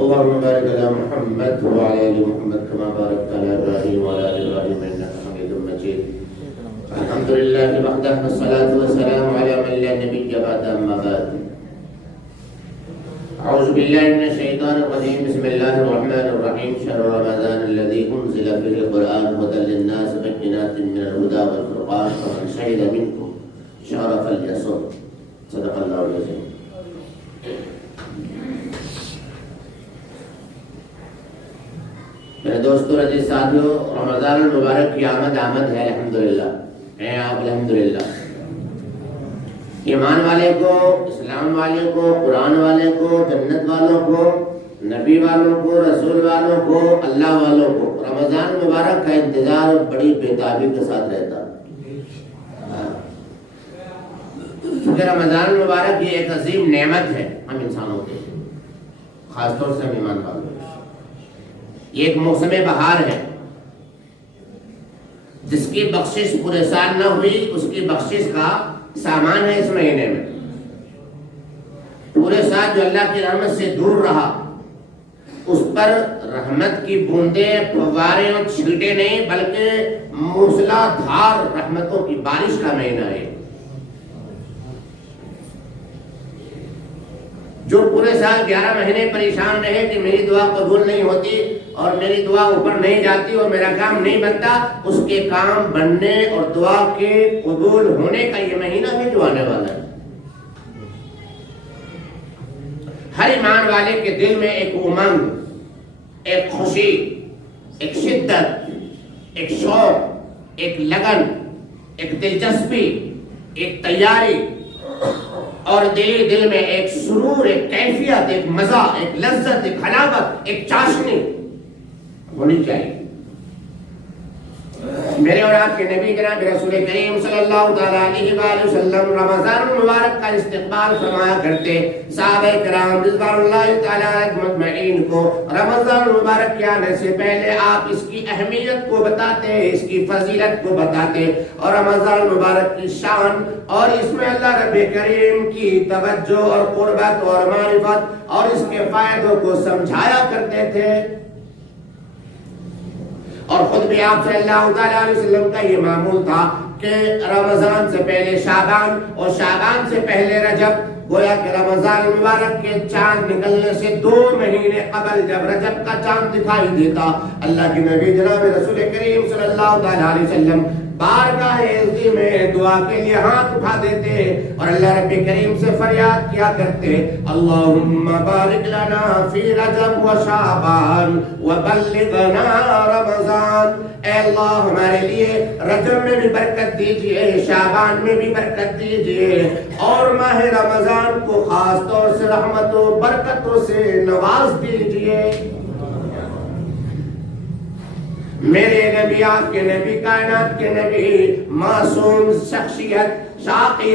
اللهم بارك على محمد وعلى ال محمد كما باركت على ابراهيم وعلى ال ابراهيم انك حميد مجيد. الحمد لله وحده والصلاه والسلام على من لا نبي بعد اما بعد. اعوذ بالله من الشيطان الرجيم. بسم الله الرحمن الرحيم. شهر رمضان الذي انزل فيه القران هدى للناس وبينات من الهدى والفرقان فمن شهد منكم شهر فليصم. صدق الله العظيم. میرے دوستو عزیز ساتھیو، رمضان المبارک کی آمد ہے الحمدللہ. ہیں آپ الحمدللہ. ایمان والے کو، اسلام والے کو، قرآن والے کو، جنت والوں کو، نبی والوں کو، رسول والوں کو، اللہ والوں کو رمضان مبارک کا انتظار بڑی بےتابی کے ساتھ رہتا. کیونکہ رمضان مبارک یہ ایک عظیم نعمت ہے ہم انسانوں کے، خاص طور سے ہم ایمان والوں. یہ ایک موسم بہار ہے جس کی بخشش پورے سال نہ ہوئی، اس کی بخشش کا سامان ہے اس مہینے میں. پورے سال جو اللہ کی رحمت سے دور رہا اس پر رحمت کی بوندیں، فوارے اور چھینٹے نہیں بلکہ موسلا دھار رحمتوں کی بارش کا مہینہ ہے. جو پورے سال 11 مہینے پریشان رہے کہ میری دعا قبول نہیں ہوتی اور میری دعا اوپر نہیں جاتی اور میرا کام نہیں بنتا، اس کے کام بننے اور دعا کے قبول ہونے کا یہ مہینہ ہے جو آنے والا ہے. ہر ایمان والے کے دل میں ایک امنگ، ایک خوشی، ایک شدت، ایک شوق، ایک لگن، ایک دلچسپی، ایک تیاری اور دل میں ایک سرور، ایک کیفیت، ایک مزہ، ایک لذت، ایک حلاوت، ایک چاشنی ہونی چاہیے. میرے اور آپ کے نبی جناب رسول کریم صلی اللہ علیہ وآلہ وسلم رمضان المبارک کا استقبال فرمایا کرتے. صحابہ کرام رضوان اللہ تعالی علیہم مجمعین کو رمضان المبارک کے آنے سے پہلے آپ اس کی اہمیت کو بتاتے، اس کی فضیلت کو بتاتے اور رمضان المبارک کی شان اور اس میں اللہ رب کریم کی توجہ اور قربت اور معرفت اور اس کے فائدوں کو سمجھایا کرتے تھے. اور خود بھی آپ صلی اللہ علیہ وسلم کا یہ معمول تھا کہ رمضان سے پہلے شعبان اور شعبان سے پہلے رجب، گویا کہ رمضان المبارک کے چاند نکلنے سے 2 مہینے قبل جب رجب کا چاند دکھائی دیتا، اللہ کے نبی جناب رسول کریم صلی اللہ علیہ وسلم بارگاہ عزی میں دعا کے لیے ہاتھ اٹھا دیتے اور اللہ رب کریم سے فریاد کیا کرتے، اللہم بارک لنا فی رجب و شعبان وبلغنا رمضان. اے اللہ ہمارے لیے رجب میں بھی برکت دیجئے، شعبان میں بھی برکت دیجئے اور ماہ رمضان کو خاص طور سے رحمتوں برکتوں سے نواز دیجئے. میرے نبی، آپ کے نبی، کائنات کے نبی، معصوم شخصیت، شاقی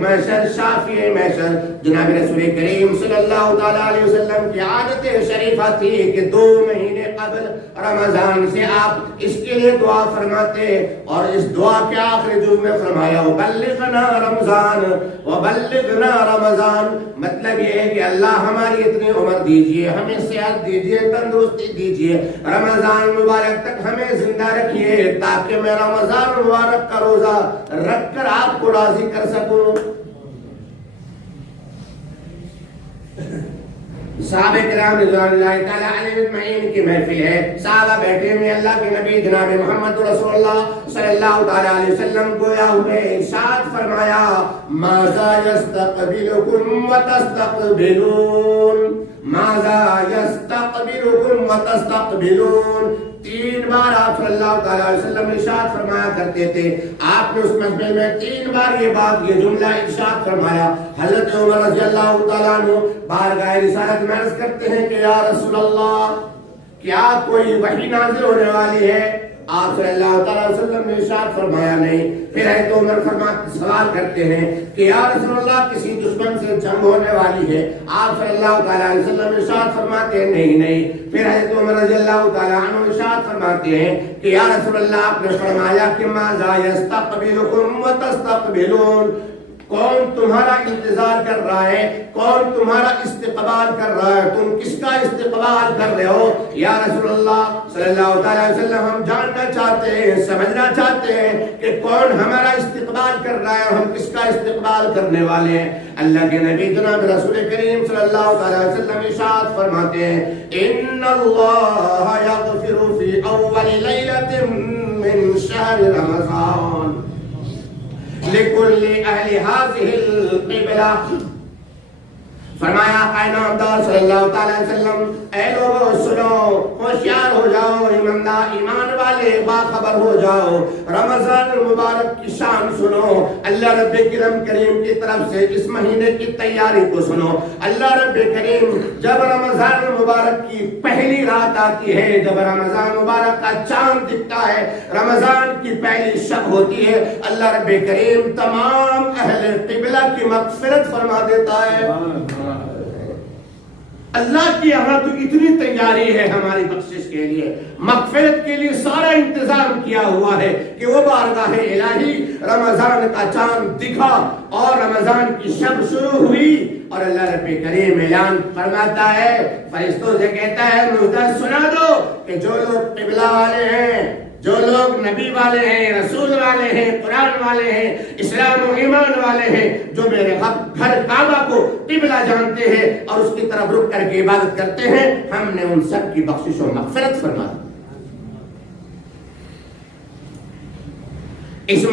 محشر، شافی محشر جناب رسول کریم صلی اللہ علیہ وسلم کی عادت شریفہ تھی کہ 2 مہینے قبل رمضان سے آپ اس کے لیے دعا فرماتے اور اس دعا کے آخری جز میں فرمایا وبلغنا رمضان وبلغنا رمضان. مطلب یہ ہے کہ اللہ ہماری اتنی عمر دیجئے، ہمیں صحت دیجئے، تندرستی دیجئے، رمضان مبارک تک ہمیں زندہ رکھیے تاکہ میں رمضان مبارک کا روزہ رکھ کر آپ کو راضی کر سکوں. صحابہ کرام رضوان اللہ تعالی علیہم اجمعین کی محفل ہے. صحابہ بیٹھے ہوئے اللہ کے نبی جناب محمد رسول اللہ صلی اللہ تعالی علیہ وسلم گویا ہوئے ارشاد فرمایا ماذا یستقبلکم وتستقبلون، ماذا یستقبلکم وتستقبلون. 3 بار آپ صلی اللہ تعالی علیہ وسلم ارشاد فرمایا کرتے تھے. آپ نے اس محفل میں 3 بار یہ بات، یہ جملہ ارشاد فرمایا. حضرت عمر رضی اللہ تعالیٰ عنہ بارگاہ رسالت میں عرض کرتے ہیں کہ یا رسول اللہ کیا کوئی وحی نازل ہونے والی ہے؟ آپ صلی اللہ تعالیٰ علیہ وسلم نے ارشاد فرمایا نہیں. پھر حضرت عمر سوال کرتے ہیں کہ یا رسول اللہ کسی دشمن سے جنگ ہونے والی ہے؟ آپ صلی اللہ تعالیٰ علیہ وسلم ارشاد فرماتے ہیں نہیں. پھر حضرت عمر رضی اللہ تعالیٰ عنہ ارشاد فرماتے ہیں کہ یا رسول اللہ آپ نے فرمایا کہ ماذا یستقبلکم وتستقبلون، کون تمہارا انتظار کر رہا ہے, کون تمہارا استقبال کر رہا ہے, تم کس کا استقبال کر رہے ہو؟ یا رسول اللہ صلی اللہ علیہ وسلم, ہم جاننا چاہتے ہیں, سمجھنا چاہتے ہیں کہ کون ہمارا استقبال کر رہا ہے اور ہم کس کا استقبال کرنے والے ہیں. اللہ کے نبی جناب رسول کریم صلی اللہ علیہ وسلم ارشاد فرماتے ہیں, ان اللہ یغفر فی اول لیلۃ من شہر رمضان لِكُلِّ أَهْلِ هَذِهِ الْقِبْلَةِ. فرمایا آقا نامدار صلی اللہ تعالیٰ علیہ وسلم, اے لوگوں سنو, ہوشیار ہو جاؤ, ایمان والے باخبر ہو جاؤ, رمضان المبارک کی شان سنو, اللہ رب کریم کی طرف سے اس مہینے کی تیاری کو سنو. اللہ رب کریم جب رمضان المبارک کی پہلی رات آتی ہے, جب رمضان مبارک کا چاند دکھتا ہے, رمضان کی پہلی شب ہوتی ہے, اللہ رب کریم تمام اہل قبلہ کی مغفرت فرما دیتا ہے. اللہ کی یہاں تو اتنی تیاری ہے ہماری بخشش کے لیے, مغفرت کے لیے سارا انتظام کیا ہوا ہے کہ وہ بارگاہ الہی رمضان کا چاند دکھا اور رمضان کی شب شروع ہوئی اور اللہ رب کریم اعلان فرماتا ہے, فرشتوں سے کہتا ہے مجھے سنا دو کہ جو لوگ قبلہ والے ہیں, جو لوگ نبی والے ہیں, رسول والے ہیں, قرآن والے ہیں, اسلام و ایمان والے ہیں, جو میرے گھر کعبہ کو قبلہ جانتے ہیں اور اس کی طرف رک کر کے عبادت کرتے ہیں, ہم نے ان سب کی بخشش و مغفرت فرما دی. اس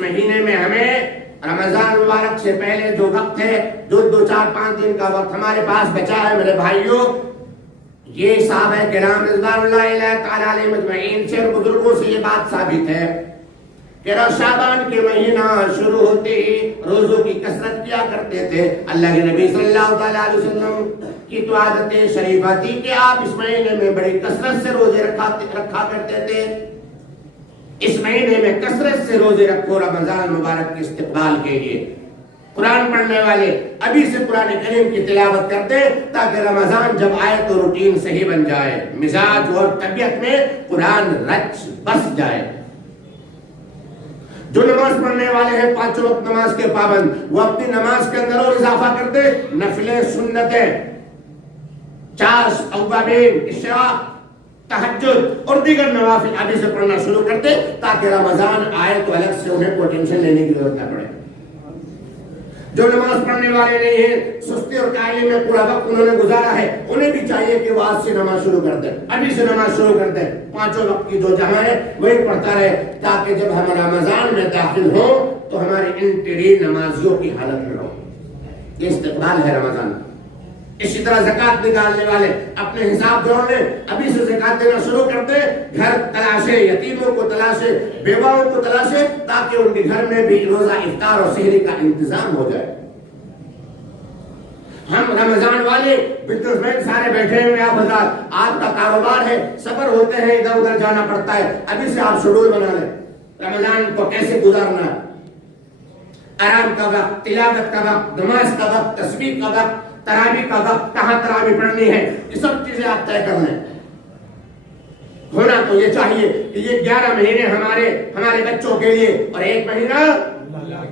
مہینے میں ہمیں رمضان مبارک سے پہلے جو وقت ہے, جو 2-4-5 دن کا وقت ہمارے پاس بچا ہے میرے بھائیوں, یہ صحابہ کرام رضوان اللہ تعالی علیہ مجمعین سے اور بزرگوں سے یہ بات ثابت ہے کہ شعبان کے مہینہ شروع ہوتے ہی روزوں کی کثرت کیا کرتے تھے. اللہ کے نبی صلی اللہ علیہ وسلم کی تو عادت شریفہ تھی کہ آپ اس مہینے میں بڑی کثرت سے روزے رکھا کرتے تھے. اس مہینے میں کثرت سے روزے رکھو رمضان مبارک کے استقبال کے لیے. قرآن پڑھنے والے ابھی سے قرآن کریم کی تلاوت کرتے تاکہ رمضان جب آئے تو روٹین صحیح بن جائے, مزاج اور طبیعت میں قرآن رچ بس جائے. جو نماز پڑھنے والے ہیں 5 وقت نماز کے پابند, وہ اپنی نماز کے اندر اور اضافہ کرتے, نفلیں سنتیں 4 اوابین, اشراق, تہجد اور دیگر نوافل ابھی سے پڑھنا شروع کرتے تاکہ رمضان آئے تو الگ سے انہیں کوئی ٹینشن لینے کی ضرورت نہ پڑے. جو نماز پڑھنے والے نہیں ہیں, سستی اور کاہلی میں پورا وقت انہوں نے گزارا ہے, انہیں بھی چاہیے کہ وہ آج سے نماز شروع کر دیں, ابھی سے نماز شروع کر دیں. 5 وقت کی جو جمع ہے وہی پڑھتا رہے تاکہ جب ہم رمضان میں داخل ہوں تو ہماری ان تیری نمازیوں کی حالت میں رہو. یہ استقبال ہے رمضان. اسی طرح زکات نکالنے والے اپنے حساب جوڑ لیں, ابھی سے زکات دینا شروع کر دیں, گھر تلاشے, یتیموں کو تلاشے, بیواؤں کو تلاشے تاکہ ان کے گھر میں بھی روزہ افطار اور سحری کا انتظام ہو جائے. ہم رمضان والے بزنس مین سارے بیٹھے ہوئے, آپ کا کاروبار ہے, سفر ہوتے ہیں, ادھر ادھر جانا پڑتا ہے, ابھی سے آپ شیڈول بنا لیں رمضان کو کیسے گزارنا ہے. آرام کا وقت, تلاوت کا وقت, نماز کا وقت, تسبیح کا وقت, تراویح کا وقت, کہاں تراویح پڑھنی ہے, یہ سب چیزیں آپ طے کر لیں. ہونا تو یہ چاہیے کہ یہ 11 مہینے ہمارے بچوں کے لیے اور 1 مہینہ اللہ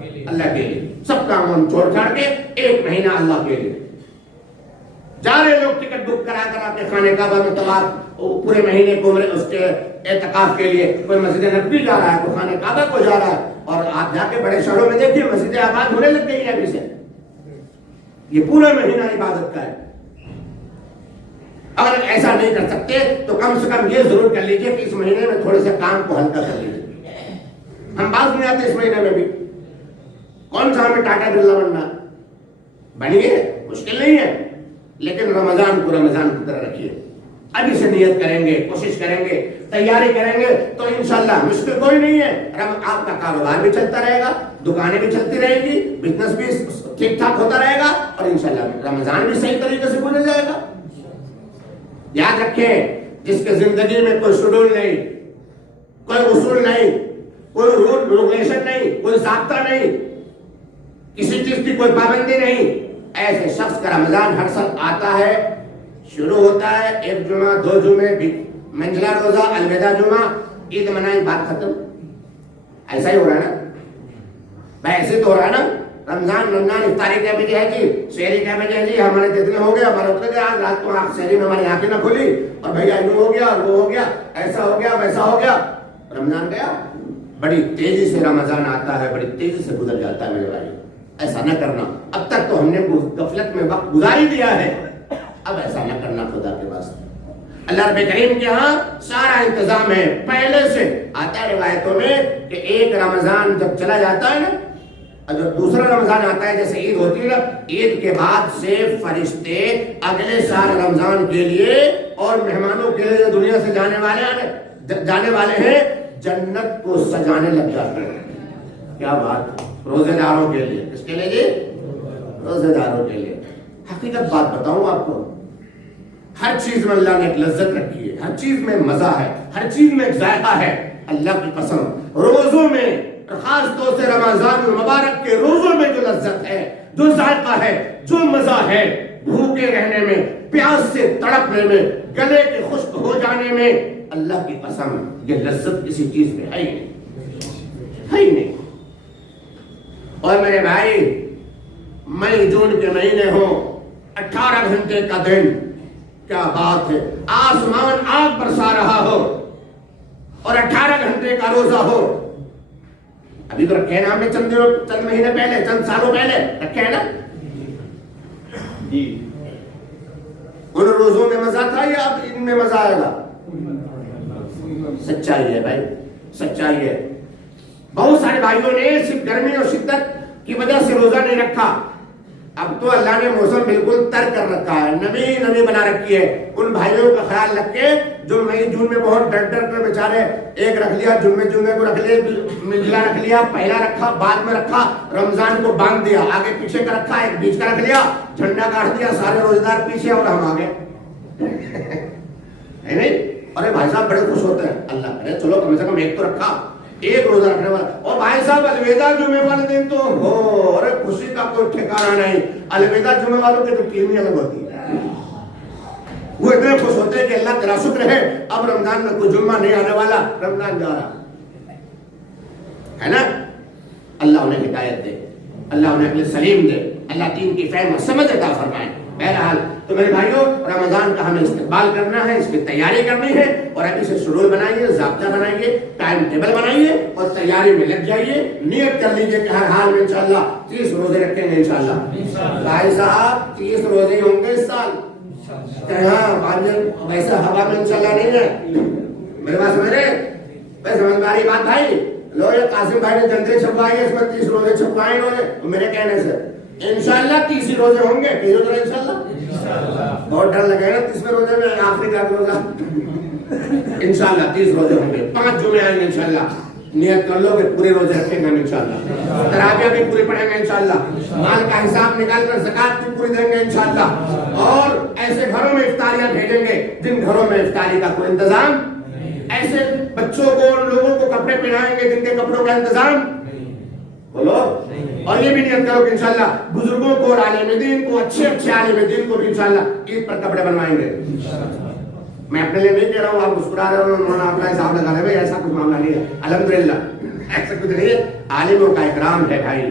کے لیے, سب کام ہم چھوڑ چھاڑ کے 1 مہینہ اللہ کے لیے. جا رہے لوگ ٹکٹ بک کرا کے خانہ کعبہ میں طواف, پورے مہینے کو اس کے اعتکاف کے لیے, کوئی مسجد نبوی جا رہا ہے, کوئی خانہ کعبہ کو جا رہا ہے, اور آپ جا کے بڑے شہروں میں دیکھیے مسجدیں آباد ہونے لگ گئی ہیں ابھی سے. یہ پورا مہینہ عبادت کا ہے. اگر ایسا نہیں کر سکتے تو کم سے کم یہ ضرور کر لیجئے کہ اس مہینے میں تھوڑے سے کام کو ہلکا کر لیجئے. ہم باز نہیں آتے اس مہینے میں بھی, کون سا ہمیں ٹاٹا برلا بننا, بنیے, مشکل نہیں ہے, لیکن رمضان کو رمضان کی طرح رکھیے. ابھی سے نیت کریں گے, کوشش کریں گے, تیاری کریں گے تو انشاءاللہ مشکل کوئی نہیں ہے. آپ کا کاروبار بھی چلتا رہے گا, دکانیں بھی چلتی رہے گی, بزنس بھی ٹھیک ٹھاک ہوتا رہے گا, اور انشاءاللہ رمضان بھی صحیح طریقے سے گزر جائے گا. یاد رکھیں, جس کے زندگی میں کوئی شیڈول نہیں, کوئی اصول نہیں, کوئی رول ریگولیشن نہیں, کوئی ضابطہ نہیں, کسی چیز کی کوئی پابندی نہیں, ایسے شخص کا رمضان ہر سال آتا ہے, شروع ہوتا ہے, 1 جمعہ 2 جمعے منجلا روزہ, الوداع جمعہ, عید منائی, بات ختم. ایسا ہی ہو رہا ہے نا. ایسے تو ہو رہا ہے نا، رمضان افطاری کیا بجے ہے جی، شہری کیا بجے ہے جی، ہمارے جتنے ہو گیا ہمارے اتنے گیا، آج رات کو شہری میں ہماری آنکھیں نہ کھولی اور بھیا یوں ہو گیا اور وہ ہو گیا، ایسا ہو گیا ویسا ہو گیا. رمضان گیا، بڑی تیزی سے رمضان آتا ہے، بڑی تیزی سے گزر جاتا ہے میرے بھائی. ایسا نہ کرنا. اب تک تو ہم نے غفلت میں وقت گزار ہی دیا ہے، اب ایسا نہ کرنا خدا کے واسطے. اللہ رب کریم کے ہاں سارا انتظام ہے، پہلے سے آتا ہے روایتوں میں کہ ایک رمضان جب چلا جاتا ہے نا، اور جب دوسرا رمضان آتا ہے، جیسے عید ہوتی ہے نا، عید کے بعد سے فرشتے اگلے سال رمضان کے لیے اور مہمانوں کے لیے جو دنیا سے جانے والے ہیں، جنت کو سجانے لگ جاتے ہیں. کیا بات، روزے داروں کے لیے. کس کے لیے جی؟ روزے داروں کے لیے. حقیقت بات بتاؤں آپ کو، ہر چیز میں اللہ نے ایک لذت رکھی ہے، ہر چیز میں مزہ ہے، ہر چیز میں ایک ذائقہ ہے. اللہ کی قسم، روزوں میں خاص طور سے رمضان المبارک کے روزوں میں جو لذت ہے، جو ذائقہ ہے، جو مزہ ہے، بھوکے رہنے میں، پیاس سے تڑپنے میں، گلے کے خشک ہو جانے میں، اللہ کی قسم یہ لذت کسی چیز میں ہے ہی نہیں، ہے ہی نہیں. اور میرے بھائی، مئی جون کے مہینے ہوں، 18 گھنٹے کا دن، کیا بات ہے، آسمان آگ برسا رہا ہو اور 18 گھنٹے کا روزہ ہو. ابھی تو رکھے نا ہم نے چند مہینے پہلے، چند سالوں پہلے رکھے نا جی. ان روزوں میں مزہ تھا یا اب ان میں مزہ آئے گا؟ سچائی ہے بھائی، سچائی ہے. بہت سارے بھائیوں نے صرف گرمی اور شدت کی وجہ سے روزہ نہیں رکھا. اب تو اللہ نے موسم بالکل تر کر رکھا ہے، نمی بنا رکھی ہے. ان بھائیوں کا خیال رکھ کے جو مئی جون میں بہت ڈر کر بیچارے ایک رکھ لیا، جمعے کو رکھ لیا، منجلا رکھ لیا، پہلا رکھا، بعد میں رکھا، رمضان کو باندھ دیا، آگے پیچھے کا رکھا، ایک بیچ کا رکھ لیا، جھنڈا کاٹ دیا، سارے روزدار پیچھے اور ہم آگے. نہیں، ارے بھائی صاحب بڑے خوش ہوتے ہیں، اللہ کرے چلو کم سے کم ایک تو رکھا، ایک روزہ رکھنے والا. اور بھائی صاحب الوداع جمعے والے دن تو ہو، ارے خوشی کا کوئی ٹھکانا نہیں. الوداع جمعے والوں کے تو ٹیم ہی الگ ہوتی ہے. وہ اتنے خوش ہوتے ہیں کہ اللہ تیرا شکر ہے، اب رمضان میں کوئی جمعہ نہیں آنے والا، رمضان جا رہا ہے نا. اللہ انہیں ہدایت دے، اللہ انہیں عقل سلیم دے، اللہ دین کی فہم اور سمجھ عطا فرمائے. بہرحال تو میرے بھائیوں، رمضان کا ہمیں استقبال کرنا ہے، اس کی تیاری کرنی ہے، اور ابھی سے شیڈول بنائیے، ضابطہ بنائیے، ٹائم ٹیبل بنائیے اور تیاری میں لگ جائیے. نیت کر لیجئے کہ ہر حال میں انشاءاللہ 30 روزے رکھیں گے انشاءاللہ. بھائی صاحب 30 روزے ہوں گے اس سال. ہاں ویسا ہوا میں انشاءاللہ نہیں ہے. میرے پاس سمجھ میں آ رہی بات بھائی؟ لو یہ قاسم بھائی نے جنگیں چھپوائی ہے، اس میں 30 روزے چھپوائے انہوں نے میرے کہنے سے. انشاءاللہ 30 روزے ہوں گے. انشاءاللہ بہت ڈر لگے گا 30ویں روزے میں، آخری کا روزہ. انشاءاللہ 30 روزے ہوں گے، 5 جمعے آئیں گے انشاءاللہ. نیت کر لو کہ پورے روزے رکھیں گے انشاءاللہ. تراویح بھی پوری پڑھیں گے انشاءاللہ. مال کا حساب نکال کر زکات بھی پوری دیں گے انشاءاللہ. اور ایسے گھروں میں افطاریاں بھیجیں گے جن گھروں میں افطاری کا کوئی انتظام، ایسے بچوں کو اور لوگوں کو کپڑے پہنائیں گے جن کے کپڑوں کا انتظام بولو. اور یہ بھی نیت کرو کہ انشاءاللہ بزرگوں کو اور عالم دین کو، اچھے عالم دین کو بھی انشاءاللہ عید پر کپڑے بنوائیں گے. میں اپنے لیے نہیں کہہ رہا ہوں، آپ مسکرا رہے ہو، انہوں نے اپنا حساب لگا لے، ایسا کچھ معاملہ نہیں ہے الحمدللہ، ایسا کچھ نہیں ہے. عالموں کا اکرام ہے بھائی،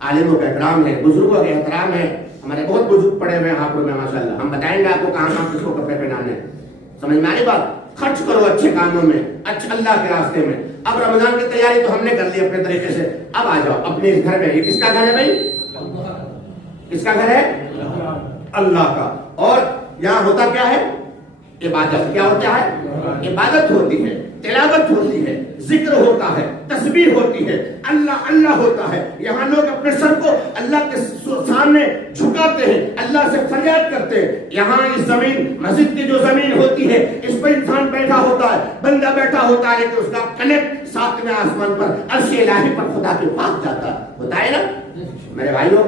عالموں کا اکرام ہے، بزرگوں کا احترام ہے. ہمارے بہت بزرگ پڑے ہوئے ہیں ہاپوڑ میں ماشاءاللہ. ہم بتائیں گے آپ کو کہاں کس کو کپڑے پہنانے. سمجھ میں آئی بات؟ خرچ کرو اچھے کاموں میں، اچھا اللہ کے راستے میں. اب رمضان کی تیاری تو ہم نے کر لی اپنے طریقے سے. اب آ جاؤ اپنے اس گھر میں. یہ کس کا گھر ہے بھائی؟ کس کا گھر ہے؟ اللہ کا. اور یہاں ہوتا کیا ہے؟ عبادت. کیا ہوتا ہے؟ عبادت ہوتی ہے، تلاوت ہوتی ہے، ذکر ہوتا ہے، تسبیح ہوتی ہے، اللہ اللہ ہوتا ہے. یہاں لوگ اپنے سر کو اللہ کے سامنے جھکاتے ہیں، اللہ سے فریاد کرتے ہیں. یہاں اس زمین، مسجد کی جو زمین ہوتی ہے، اس پر انسان بیٹھا ہوتا ہے، بندہ بیٹھا ہوتا ہے، لیکن اس کا کنیکٹ 7ویں آسمان پر عرش الہی پر خدا کے پاس جاتا ہے. ہوتا ہے نا میرے بھائیوں.